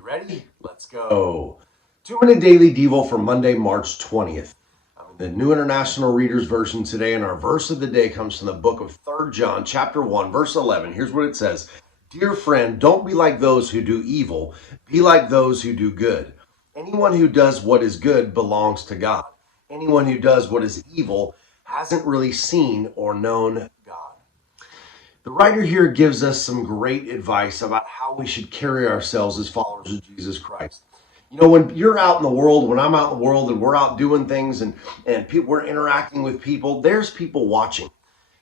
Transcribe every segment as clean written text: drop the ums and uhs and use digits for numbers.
You ready? Let's go. 2-minute daily devo for Monday, March 20th. I'm in the New International Reader's Version today, and our verse of the day comes from the book of 3 John, chapter 1, verse 11. Here's what it says. Dear friend, don't be like those who do evil. Be like those who do good. Anyone who does what is good belongs to God. Anyone who does what is evil hasn't really seen or known God. The writer here gives us some great advice about how we should carry ourselves as followers of Jesus Christ. You know, when you're out in the world, when I'm out in the world and we're out doing things and we're interacting with people, there's people watching.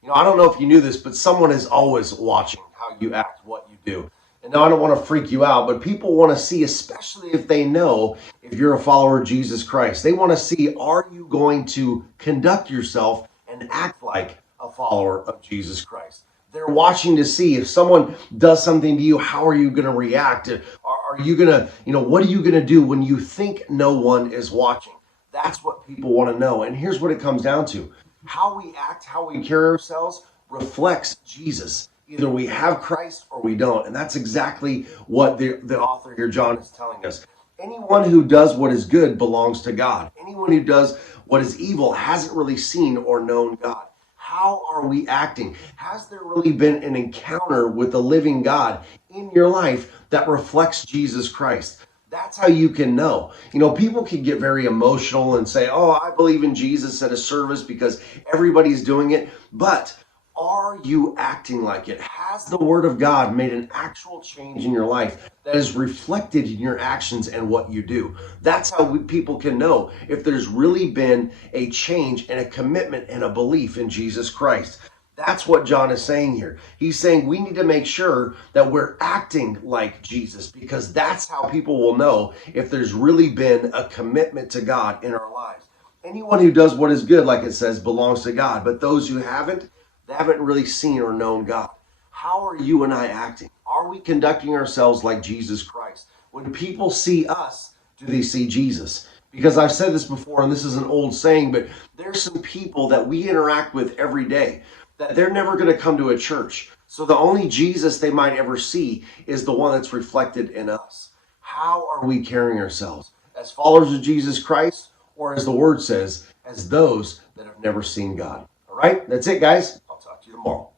You know, I don't know if you knew this, but someone is always watching how you act, what you do. And now I don't want to freak you out, but people want to see, especially if they know if you're a follower of Jesus Christ, they want to see, are you going to conduct yourself and act like a follower of Jesus Christ? They're watching to see if someone does something to you, how are you going to react? Are you going to, what are you going to do when you think no one is watching? That's what people want to know. And here's what it comes down to. How we act, how we carry ourselves reflects Jesus. Either we have Christ or we don't. And that's exactly what the author here, John, is telling us. Anyone who does what is good belongs to God. Anyone who does what is evil hasn't really seen or known God. How are we acting? Has there really been an encounter with the living God in your life that reflects Jesus Christ? That's how you can know. You know, people can get very emotional and say, oh, I believe in Jesus at a service because everybody's doing it. But are you acting like it? Has the Word of God made an actual change in your life that is reflected in your actions and what you do? That's how people can know if there's really been a change and a commitment and a belief in Jesus Christ. That's what John is saying here. He's saying we need to make sure that we're acting like Jesus, because that's how people will know if there's really been a commitment to God in our lives. Anyone who does what is good, like it says, belongs to God. But those who haven't, they haven't really seen or known God. How are you and I acting? Are we conducting ourselves like Jesus Christ? When people see us, do they see Jesus? Because I've said this before, and this is an old saying, but there's some people that we interact with every day that they're never going to come to a church. So the only Jesus they might ever see is the one that's reflected in us. How are we carrying ourselves? As followers of Jesus Christ, or as the word says, as those that have never seen God? All right, that's it, guys. I'll talk to you tomorrow.